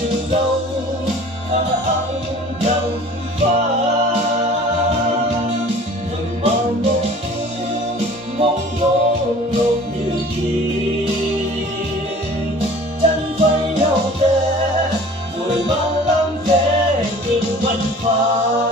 chiều đông ấm đầm phá từng mong mong như kia chân vây nhau thế người mang lắm thế nhưng vẫn phai.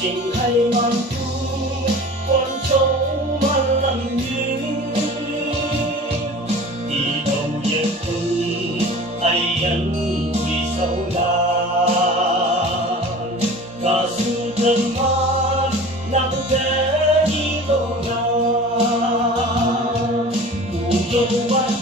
Xin hãy mang thu con cháu mang làm như đi đâu về tôi ai ăn vì sau làn cả sự thân man nặng thế đi đâu nào cùng dòng bát